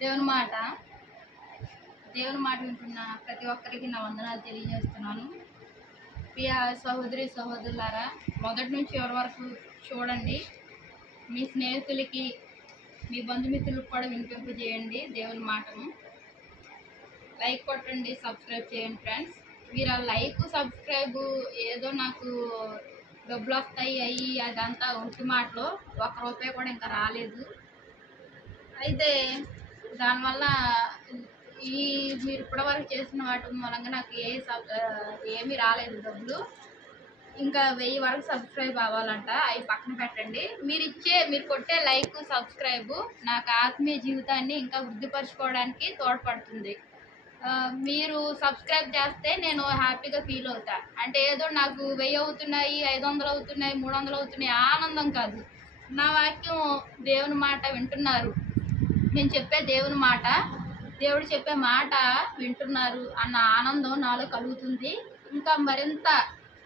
దేవుని మాట దేవుని మాట వింటున్న ప్రతి ఒక్కరికి నా వందనాలు తెలియజేస్తున్నాను. ప్రియ సహోదరి సహోదరులారా, మొదటి నుంచి ఎవరి వరకు చూడండి. మీ స్నేహితులకి, మీ బంధుమిత్రులకు కూడా వినిపింపజేయండి దేవుని మాటను. లైక్ కొట్టండి, సబ్స్క్రైబ్ చేయండి ఫ్రెండ్స్. మీరు ఆ లైక్ సబ్స్క్రైబ్ ఏదో నాకు డబ్బులు వస్తాయి అయ్యి అదంతా ఒట్టి మాటలో ₹1 కూడా ఇంకా రాలేదు. అయితే దానివల్ల మీరు ఇప్పటివరకు చేసిన వాటి మూలంగా నాకు ఏమీ రాలేదు డబ్బులు. ఇంకా 1000 వరకు సబ్స్క్రైబ్ అవ్వాలంట. అవి పక్కన పెట్టండి. మీరు కొట్టే లైక్ సబ్స్క్రైబ్ నాకు ఆత్మీయ జీవితాన్ని ఇంకా వృద్ధిపరచుకోవడానికి తోడ్పడుతుంది. మీరు సబ్స్క్రైబ్ చేస్తే నేను హ్యాపీగా ఫీల్ అవుతా. అంటే ఏదో నాకు 1000 అవుతున్నాయి, 500 అవుతున్నాయి, 300 అవుతున్నాయి ఆనందం కాదు. నా వాక్యం దేవుని మాట వింటున్నారు, నేను చెప్పే దేవుని మాట, దేవుడు చెప్పే మాట వింటున్నారు అన్న ఆనందం నాలో కలుగుతుంది. ఇంకా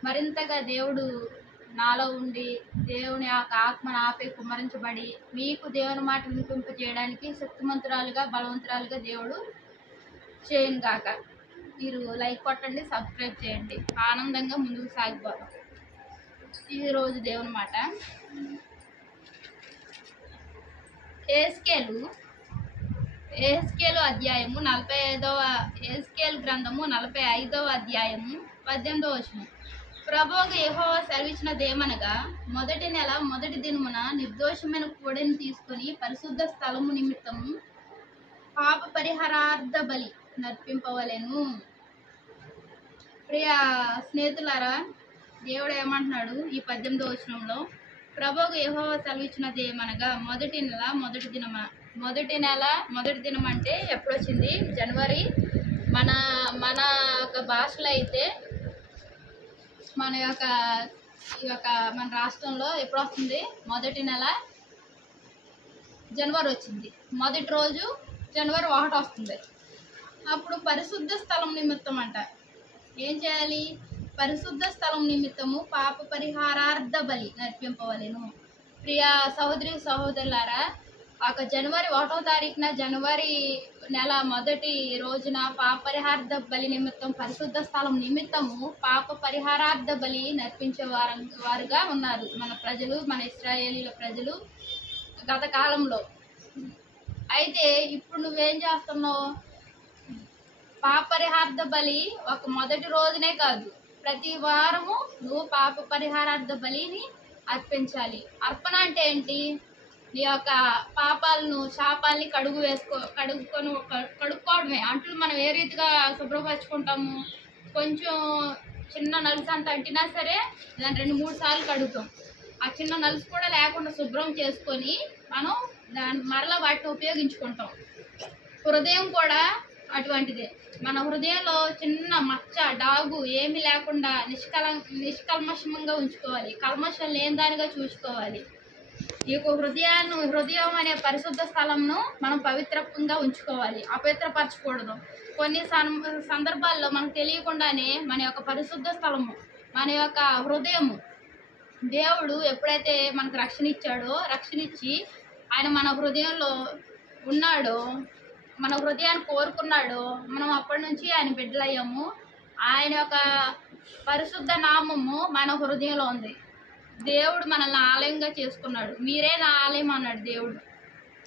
మరింతగా దేవుడు నాలో ఉండి దేవుని యొక్క ఆత్మ నాపై కుమ్మరించబడి మీకు దేవుని మాట వినిపింపజేయడానికి శక్తిమంతురాలుగా బలవంతురాలుగా దేవుడు చేయను గాక. మీరు లైక్ కొట్టండి, సబ్స్క్రైబ్ చేయండి. ఆనందంగా ముందుకు సాగిపోతాం. ఈరోజు దేవుని మాట యెహెజ్కేలు అధ్యాయము 45 గ్రంథము 45వ అధ్యాయము 18వ వచనం. ప్రభువుకు యెహోవా సెలవిచ్చినదేమనగా, మొదటి నెల మొదటి దినమున నిర్దోషమైన కోడెను తీసుకొని పరిశుద్ధ స్థలము నిమిత్తము పాప పరిహారార్థ బలి నర్పింపవలెను. ప్రియ స్నేహితులారా, దేవుడు ఏమంటున్నాడు ఈ 18వ వచనంలో? ప్రభువుకు యెహోవా సెలవిచ్చినదేమనగా, మొదటి నెల మొదటి దినం అంటే ఎప్పుడు వచ్చింది? జనవరి. మన యొక్క భాషలో అయితే మన రాష్ట్రంలో ఎప్పుడు వస్తుంది? మొదటి నెల జనవరి వచ్చింది. మొదటి రోజు జనవరి 1 వస్తుంది. అప్పుడు పరిశుద్ధ స్థలం నిమిత్తం అంట ఏం చేయాలి? పరిశుద్ధ స్థలం నిమిత్తము పాప పరిహారార్థ బలి నర్పింపవలెను. ప్రియ సహోదరి సహోదరులారా, జనవరి 1వ తారీఖున జనవరి నెల మొదటి రోజున పాప పరిహారార్థ బలి నిమిత్తం పరిశుద్ధ స్థలం నిమిత్తము పాప పరిహారార్థ బలి నర్పించే వారుగా ఉన్నారు మన ప్రజలు, మన ఇశ్రాయేలీల ప్రజలు గత కాలంలో. అయితే ఇప్పుడు నువ్వేం చేస్తున్నావు? పాప పరిహారార్థ బలి ఒక మొదటి రోజునే కాదు, ప్రతి వారము నువ్వు పాప పరిహారార్థ బలిని అర్పించాలి. అర్పణ అంటే ఏంటి? నీ యొక్క పాపాలను, శాపాలని కడుక్కోవడమే. అంట్లు మనం ఏ రీతిగా శుభ్రపరచుకుంటాము? కొంచెం చిన్న నలుసు అంత అంటినా సరే దాన్ని 2-3 సార్లు కడుగుతాం. ఆ చిన్న నలుసు కూడా లేకుండా శుభ్రం చేసుకొని మనం మరలా వాటిని ఉపయోగించుకుంటాం. హృదయం కూడా అటువంటిదే. మన హృదయంలో చిన్న మచ్చ, డాగు ఏమి లేకుండా నిష్కల్మషంగా ఉంచుకోవాలి. కల్మషం లేని దానిగా చూసుకోవాలి. ఈ యొక్క హృదయం అనే పరిశుద్ధ స్థలంను మనం పవిత్రంగా ఉంచుకోవాలి, అపవిత్రపరచకూడదు. కొన్ని సందర్భాల్లో మనకు తెలియకుండానే మన యొక్క పరిశుద్ధ స్థలము, మన యొక్క హృదయము, దేవుడు ఎప్పుడైతే మనకు రక్షణ ఇచ్చి ఆయన మన హృదయంలో ఉన్నాడో, మన హృదయాన్ని కోరుకున్నాడో, మనం అప్పటి నుంచి ఆయన బిడ్డలయ్యాము. ఆయన యొక్క పరిశుద్ధ నామము మన హృదయంలో ఉంది. దేవుడు మనల్ని ఆలయంగా చేసుకున్నాడు. మీరే నా ఆలయం అన్నాడు దేవుడు.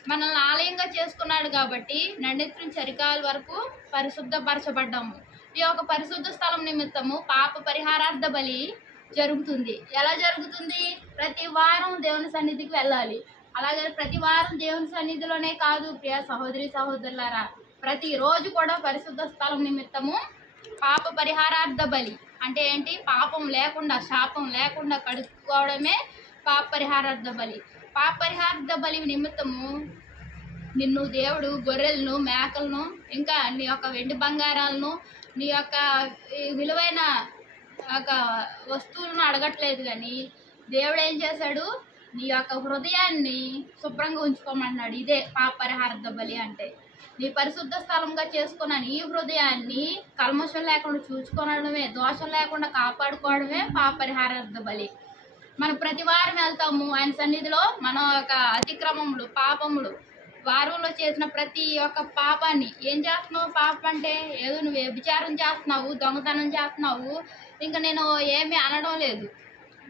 మనల్ని ఆలయంగా చేసుకున్నాడు కాబట్టి నన్నెత్తి నుంచి అరికాల వరకు పరిశుద్ధపరచబడ్డాము. ఈ యొక్క పరిశుద్ధ స్థలం నిమిత్తము పాప పరిహారార్థ బలి జరుగుతుంది. ఎలా జరుగుతుంది? ప్రతి వారం దేవుని సన్నిధికి వెళ్ళాలి. అలాగే ప్రతి వారం దేవుని సన్నిధిలోనే కాదు ప్రియ సహోదరి సహోదరులారా, ప్రతిరోజు కూడా పరిశుద్ధ స్థలం నిమిత్తము పాప పరిహారార్థ బలి అంటే ఏంటి? పాపం లేకుండా, శాపం లేకుండా కడుక్కోవడమే పాప పరిహారార్థ బలి. పాప పరిహారార్థ బలి నిమిత్తము నిన్ను దేవుడు గొర్రెలను, మేకలను, ఇంకా నీ యొక్క వెండి బంగారాలను, నీ యొక్క విలువైన వస్తువులను అడగట్లేదు. కానీ దేవుడు ఏం చేశాడు? నీ యొక్క హృదయాన్ని శుభ్రంగా ఉంచుకోమన్నాడు. ఇదే పాప పరిహారార్థ బలి అంటే. నీ పరిశుద్ధ స్థలంగా చేసుకున్న నీ హృదయాన్ని కల్మషం లేకుండా చూసుకోవడమే, దోషం లేకుండా కాపాడుకోవడమే పాప పరిహారార్థ బలి. మనం ప్రతి వారం వెళ్తాము ఆయన సన్నిధిలో. మన యొక్క అతిక్రమములు, పాపములు, వారంలో చేసిన ప్రతి ఒక్క పాపాన్ని ఏం చేస్తున్నావు? పాపం అంటే ఏదో నువ్వు వ్యభిచారం చేస్తున్నావు, దొంగతనం చేస్తున్నావు, ఇంకా నేను ఏమీ అనడం లేదు,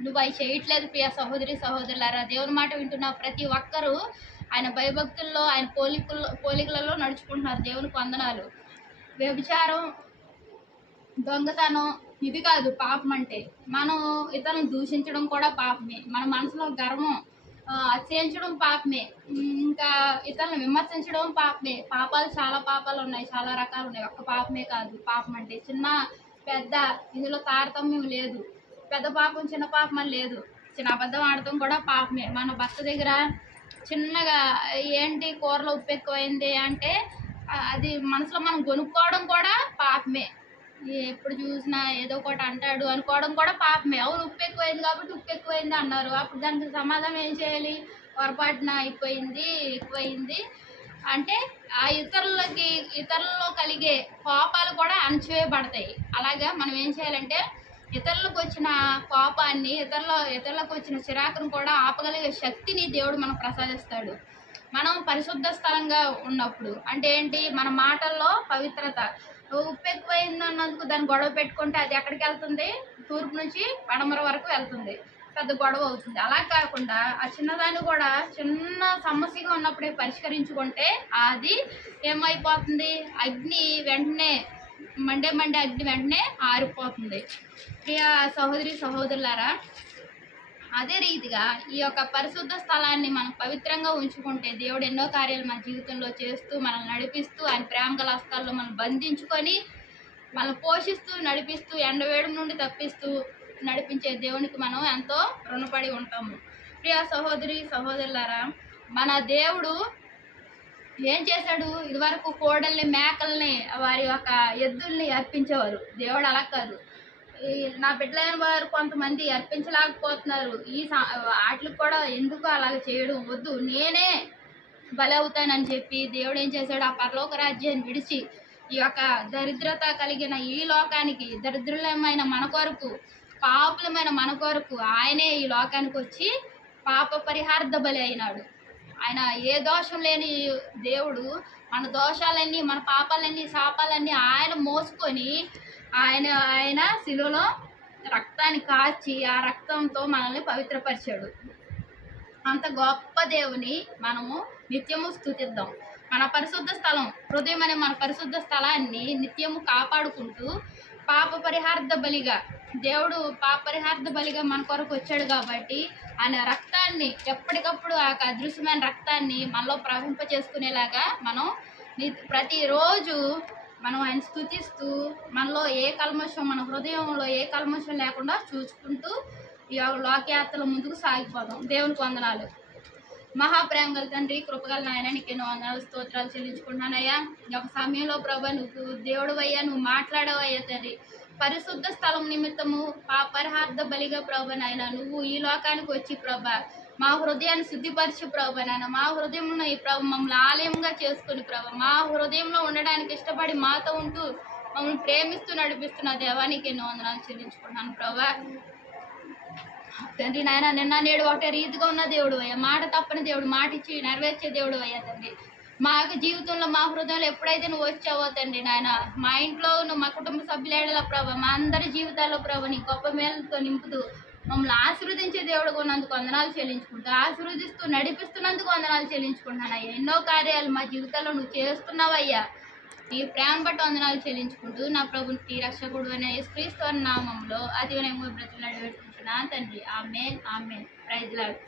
నువ్వు అవి చేయట్లేదు. ప్రియ సహోదరి సహోదరులారా, దేవుని మాట వింటున్న ప్రతి ఒక్కరూ ఆయన భయభక్తుల్లో, ఆయన పోలికలలో నడుచుకుంటున్నారు. దేవునికి వందనాలు. వ్యభిచారం, దొంగతనం ఇది కాదు పాపం అంటే. మనం ఇతరులను దూషించడం కూడా పాపమే. మన మనసులో గర్వం అతిశయించడం పాపమే. ఇంకా ఇతరులను విమర్శించడం పాపమే. పాపాలు చాలా పాపాలు ఉన్నాయి, చాలా రకాలు ఉన్నాయి. ఒక్క పాపమే కాదు పాపం అంటే. చిన్న పెద్ద ఇందులో తారతమ్యం లేదు. పెద్ద పాపం చిన్న పాపం అని లేదు. చిన్న అబద్ధం ఆడటం కూడా పాపమే. మన భర్త దగ్గర చిన్నగా ఏంటి కూరలో ఉప్పు ఎక్కువైంది అంటే అది మనసులో మనం కొనుక్కోవడం కూడా పాపమే. ఎప్పుడు చూసినా ఏదో ఒకటి అంటాడు అనుకోవడం కూడా పాపమే. అవును, ఉప్పు ఎక్కువైంది కాబట్టి ఉప్పు ఎక్కువైంది అన్నారు, అప్పుడు దానికి సమాధానం ఏం చేయాలి? పొరపాటున ఎక్కువైంది అంటే ఆ ఇతరులలో కలిగే కోపాలు కూడా అణచివేయబడతాయి. అలాగా మనం ఏం చేయాలంటే ఇతరులకు వచ్చిన కోపాన్ని, ఇతరులకు వచ్చిన చిరాకును కూడా ఆపగలిగే శక్తిని దేవుడు మనకు ప్రసాదిస్తాడు. మనం పరిశుద్ధ స్థలంగా ఉన్నప్పుడు అంటే ఏంటి? మన మాటల్లో పవిత్రత. ఉప్పు ఎక్కువైంది అన్నందుకు దాన్ని గొడవ పెట్టుకుంటే అది ఎక్కడికి వెళ్తుంది? తూర్పు నుంచి పడమర వరకు వెళ్తుంది, పెద్ద గొడవ అవుతుంది. అలా కాకుండా ఆ చిన్నదాన్ని కూడా చిన్న సమస్యగా ఉన్నప్పుడే పరిష్కరించుకుంటే అది ఏమైపోతుంది? అగ్ని వెంటనే మండే అగ్ని వెంటనే ఆరిపోతుంది. ప్రియ సహోదరి సహోదరులారా, అదే రీతిగా ఈ యొక్క పరిశుద్ధ స్థలాన్ని మనం పవిత్రంగా ఉంచుకుంటే దేవుడు ఎన్నో కార్యాలు మన జీవితంలో చేస్తూ మనల్ని నడిపిస్తూ ఆయన ప్రేమ గల హస్తాల్లో మనం బంధించుకొని మనం పోషిస్తూ నడిపిస్తూ ఎండవేడి నుండి తప్పిస్తూ నడిపించే దేవునికి మనం ఎంతో రుణపడి ఉంటాము. ప్రియ సహోదరి సహోదరులారా, మన దేవుడు ఏం చేశాడు? ఇదివరకు కోడల్ని, మేకల్ని, వారి యొక్క ఎద్దుల్ని అర్పించేవారు. దేవుడు అలా కాదు. నా బిడ్డలైన వారు కొంతమంది అర్పించలేకపోతున్నారు, వాటికి కూడా ఎందుకు అలాగ చేయడం? వద్దు, నేనే బలి అవుతానని చెప్పి దేవుడు ఏం చేశాడు? ఆ పరలోక రాజ్యాన్ని విడిచి ఈ యొక్క దరిద్రత కలిగిన ఈ లోకానికి, దరిద్రులమైన మన కొరకు, పాపులమైన మన కొరకు ఆయనే ఈ లోకానికి వచ్చి పాప పరిహార్థ బలి అయినాడు. ఆయన ఏ దోషం లేని దేవుడు మన దోషాలన్నీ, మన పాపాలన్నీ, శాపాలన్నీ ఆయన మోసుకొని ఆయన శిలువలో రక్తాన్ని కార్చి ఆ రక్తంతో మనల్ని పవిత్రపరిచాడు. అంత గొప్ప దేవుని మనము నిత్యము స్తుతిద్దాం. మన పరిశుద్ధ స్థలం, హృదయం అనే మన పరిశుద్ధ స్థలాన్ని నిత్యము కాపాడుకుంటూ పాప పరిహార్థ బలిగా, దేవుడు పాప పరిహార్థ బలిగా మన కొరకు వచ్చాడు కాబట్టి ఆయన రక్తాన్ని ఎప్పటికప్పుడు ఆ అదృశ్యమైన రక్తాన్ని మనలో ప్రవహింప చేసుకునేలాగా మనం ప్రతిరోజు మనం ఆయన స్తుతిస్తూ మనలో ఏ కల్మషం, మన హృదయంలో ఏ కల్మషం లేకుండా చూసుకుంటూ ఈ లోకయాత్రలో ముందుకు సాగిపోదాం. దేవునికి వందనాలు. మహాప్రేమ గల తండ్రి, కృపగల నాయన, నీకు ఎన్నో వందనాలు స్తోత్రాలు చెల్లించుకుంటున్నానయ్యా. ఈ యొక్క సమయంలో ప్రభా నువ్వు దేవుడవయ్యా, నువ్వు మాట్లాడవయ్యా తండ్రి. పరిశుద్ధ స్థలం నిమిత్తము పరిహార్థ బలిగా ప్రభా నాయన నువ్వు ఈ లోకానికి వచ్చి ప్రభా మా హృదయాన్ని శుద్ధిపరిచి ప్రభా నాయన, మా హృదయంలో ఈ ప్రభు మమ్మల్ని ఆలయంగా చేసుకుని ప్రభా మా హృదయంలో ఉండడానికి ఇష్టపడి మాతో ఉంటూ మమ్మల్ని ప్రేమిస్తూ నడిపిస్తున్న దేవానికి ఎన్నో వందనాలు చెల్లించుకుంటున్నాను ప్రభా తండ్రి. నాయన నిన్న నేడు ఒకటే రీతిగా ఉన్న దేవుడు అయ్యా, మాట తప్పని దేవుడు, మాట ఇచ్చి నెరవేర్చే దేవుడు అయ్యా తండ్రి. మా జీవితంలో, మా హృదయంలో ఎప్పుడైతే నువ్వు వచ్చావో తండ్రి నాయన, మా ఇంట్లో నువ్వు, మా కుటుంబ సభ్యుల ప్రభా, మా అందరి జీవితాల్లో ప్రభా నీ గొప్ప మేలుతో నింపుతూ మమ్మల్ని ఆశీర్వదించే దేవుడుగా ఉన్నందుకు వందనాలు చెల్లించుకుంటూ, ఆశీర్వదిస్తూ నడిపిస్తున్నందుకు వందనాలు చెల్లించుకుంటున్నానయ్యా. ఎన్నో కార్యాలు మా జీవితాల్లో నువ్వు చేస్తున్నావయ్యా. నీ ప్రేమ బట్టి వందనాలు చెల్లించుకుంటూ నా ప్రభుని రక్షకుడు అనే యేసుక్రీస్తు నామంలో అతి వినయంగా బ్రతుకులాడి పెట్టుకుంటున్నా తండ్రి. Amen, amen. Praise lord.